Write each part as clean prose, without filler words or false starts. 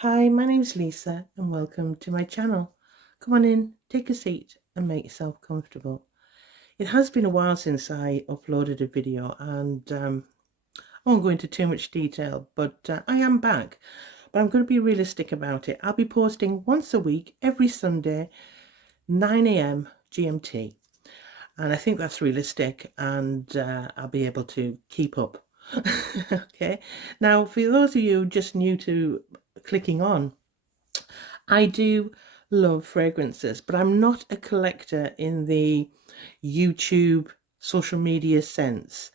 Hi, my name's Lisa and welcome to my channel. Come on in, take a seat and make yourself comfortable. It has been a while since I uploaded a video and I won't go into too much detail, but I am back. But I'm going to be realistic about it. I'll be posting once a week, every Sunday, 9 a.m. GMT. And I think that's realistic and I'll be able to keep up. Okay. Now, for those of you just new to clicking on, I do love fragrances, but I'm not a collector in the YouTube social media sense.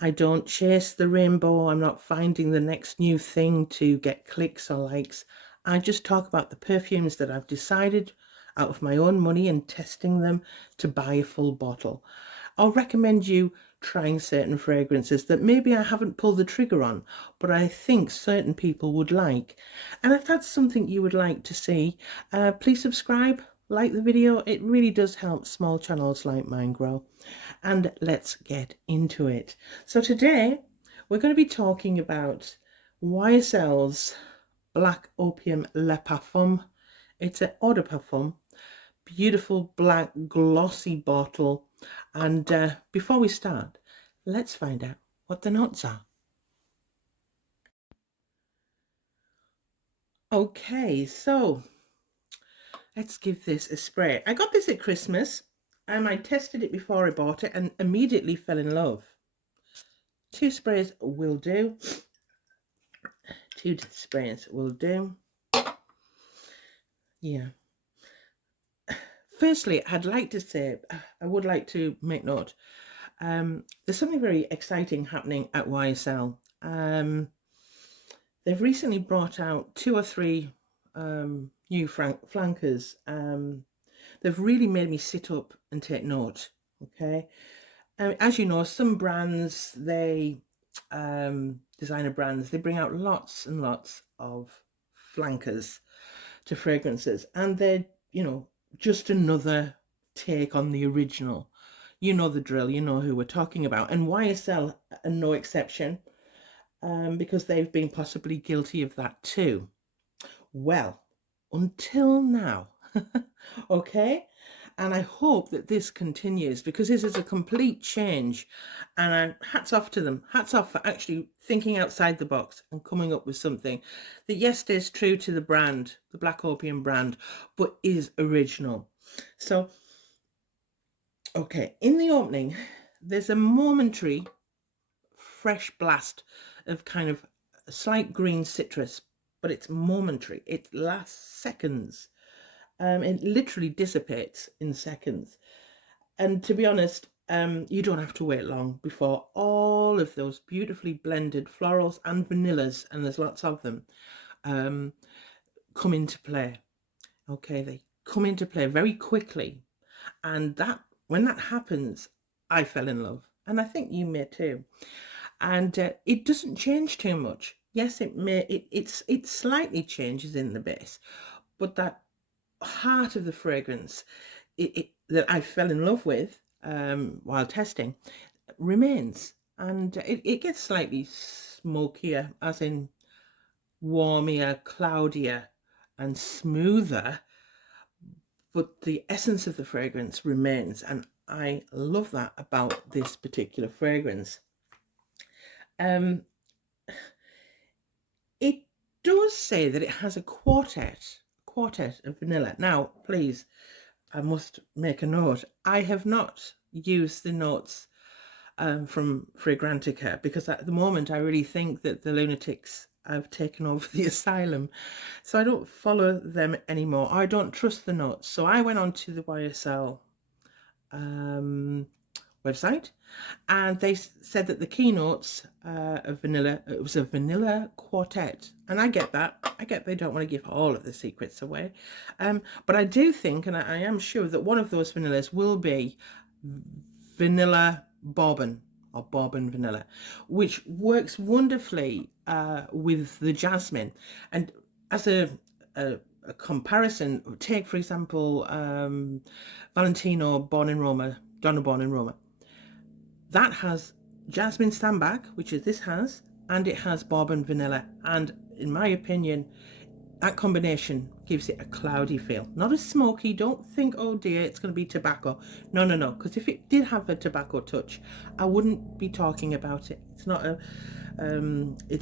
I don't chase the rainbow. I'm not finding the next new thing to get clicks or likes. I just talk about the perfumes that I've decided out of my own money and testing them to buy a full bottle. I'll recommend you trying certain fragrances that maybe I haven't pulled the trigger on, but I think certain people would like. And if that's something you would like to see, please subscribe, like the video. It really does help small channels like mine grow. And let's get into it. So today we're going to be talking about YSL's Black Opium Le Parfum. It's an eau de parfum, beautiful black glossy bottle. And before we start, let's find out what the notes are. Okay, so let's give this a spray. I got this at Christmas and I tested it before I bought it and immediately fell in love. 2 sprays will do. 2 sprays will do. Yeah. Firstly, I'd like to say, I would like to make note, there's something very exciting happening at YSL. They've recently brought out 2 or 3 new flankers. They've really made me sit up and take note. Okay, as you know, some brands, they designer brands, they bring out lots and lots of flankers to fragrances, and they're just another take on the original. You know the drill, you know who we're talking about, and YSL are no exception, because they've been possibly guilty of that too. Well, until now. Okay, and I hope that this continues, because this is a complete change, and hats off to them. Hats off for actually thinking outside the box and coming up with something that, yes, stays true to the brand, the Black Opium brand, but is original. So okay, in the opening there's a momentary fresh blast of kind of a slight green citrus, but it's momentary. It lasts seconds. It literally dissipates in seconds. And to be honest, you don't have to wait long before all of those beautifully blended florals and vanillas, and there's lots of them, come into play. Okay, they come into play very quickly. And that, when that happens, I fell in love. And I think you may too. And it doesn't change too much. Yes, it slightly changes in the base, but that heart of the fragrance, that I fell in love with while testing, remains, and it gets slightly smokier, as in warmier, cloudier, and smoother, but the essence of the fragrance remains, and I love that about this particular fragrance. It does say that it has a quartet of vanilla. Now, please, I must make a note. I have not used the notes from Fragrantica, because at the moment I really think that the lunatics have taken over the asylum. So I don't follow them anymore. I don't trust the notes. So I went on to the YSL website, and they said that the keynotes of vanilla, it was a vanilla quartet, and I get that. I get they don't want to give all of the secrets away, but I do think, and I am sure, that one of those vanillas will be vanilla bourbon, or bourbon vanilla, which works wonderfully with the jasmine. And as a comparison, take for example Valentino Born in Roma, Donna Born in Roma. That has jasmine sambac, which is this has, and it has bourbon vanilla. And in my opinion, that combination gives it a cloudy feel, not a smoky. Don't think, oh dear, it's going to be tobacco. No, no, no, because if it did have a tobacco touch, I wouldn't be talking about it. It's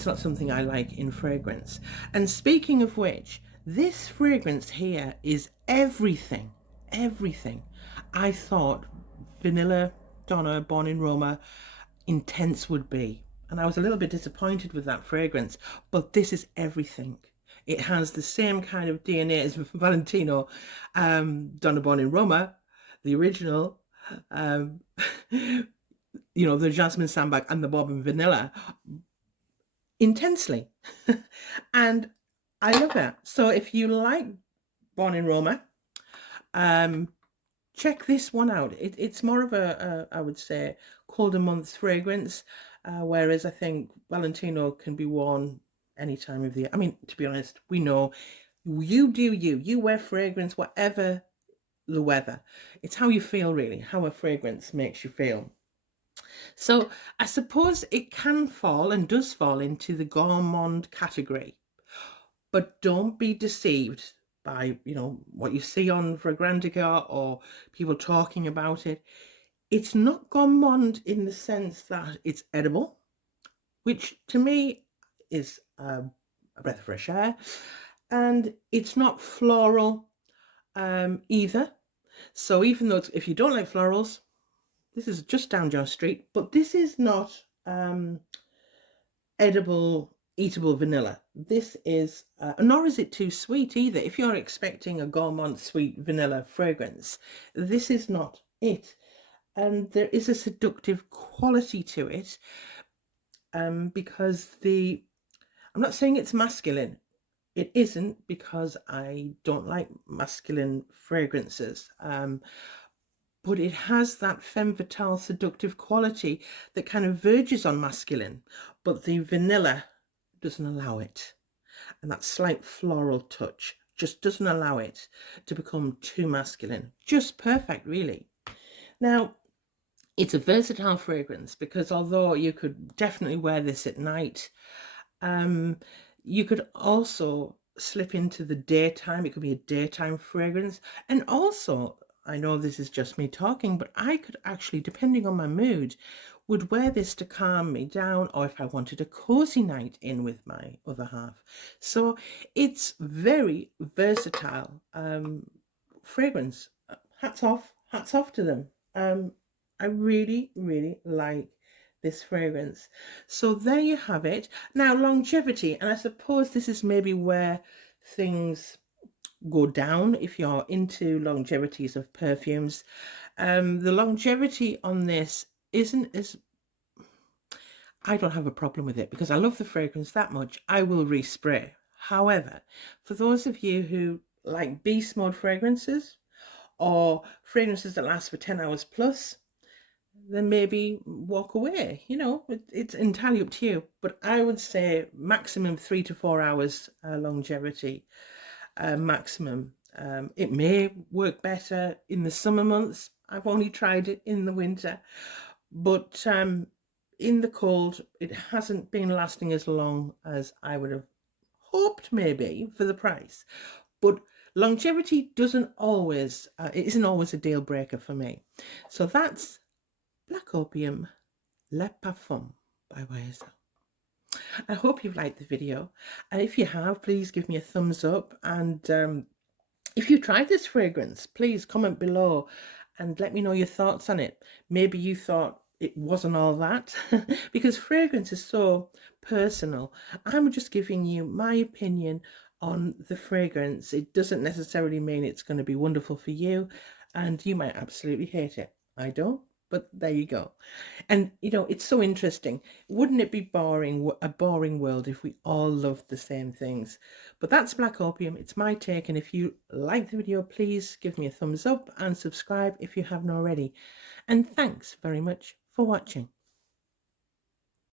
not something I like in fragrance. And speaking of which, this fragrance here is everything, everything I thought Vanilla Donna Born in Roma Intense would be. And I was a little bit disappointed with that fragrance, but this is everything. It has the same kind of DNA as Valentino Donna Born in Roma, the original, um, you know, the Jasmine Sandbag and the Bob and Vanilla, intensely. And I love that. So if you like Born in Roma, check this one out. It's more of I would say, colder months fragrance, whereas I think Valentino can be worn any time of the year. I mean, to be honest, we know you do you. You wear fragrance, whatever the weather. It's how you feel, really, how a fragrance makes you feel. So I suppose it can fall and does fall into the gourmand category, but don't be deceived by, you know, what you see on Fragrantica or people talking about it. It's not gourmand in the sense that it's edible, which to me is a breath of fresh air, and it's not floral either. So even though if you don't like florals, this is just down your street, but this is not edible, eatable vanilla. This is, nor is it too sweet either. If you're expecting a gourmand sweet vanilla fragrance, this is not it. And there is a seductive quality to it, because I'm not saying it's masculine. It isn't, because I don't like masculine fragrances. But it has that femme fatale seductive quality that kind of verges on masculine, but the vanilla doesn't allow it. And that slight floral touch just doesn't allow it to become too masculine. Just perfect, really. Now, it's a versatile fragrance, because although you could definitely wear this at night, you could also slip into the daytime. It could be a daytime fragrance. And also, I know this is just me talking, but I could actually, depending on my mood, would wear this to calm me down, or if I wanted a cozy night in with my other half. So it's very versatile fragrance. Hats off to them. I really, really like this fragrance. So there you have it. Now, longevity, and I suppose this is maybe where things go down if you're into longevities of perfumes. The longevity on this isn't as, I don't have a problem with it, because I love the fragrance that much. I will respray. However, for those of you who like beast mode fragrances, or fragrances that last for 10 hours plus, then maybe walk away. You know, it's entirely up to you. But I would say maximum 3 to 4 hours longevity, maximum. It may work better in the summer months. I've only tried it in the winter, but in the cold, it hasn't been lasting as long as I would have hoped, maybe, for the price. But longevity doesn't always, it isn't always a deal breaker for me. So that's Black Opium Le Parfum by YSL. I hope you've liked the video, and if you have, please give me a thumbs up. And if you tried this fragrance, please comment below and let me know your thoughts on it. Maybe you thought it wasn't all that, because fragrance is so personal. I'm just giving you my opinion on the fragrance. It doesn't necessarily mean it's going to be wonderful for you, and you might absolutely hate it. I don't, but there you go. And you know, it's so interesting. Wouldn't it be boring, a boring world, if we all loved the same things? But that's Black Opium. It's my take. And if you like the video, please give me a thumbs up and subscribe if you haven't already. And thanks very much for watching.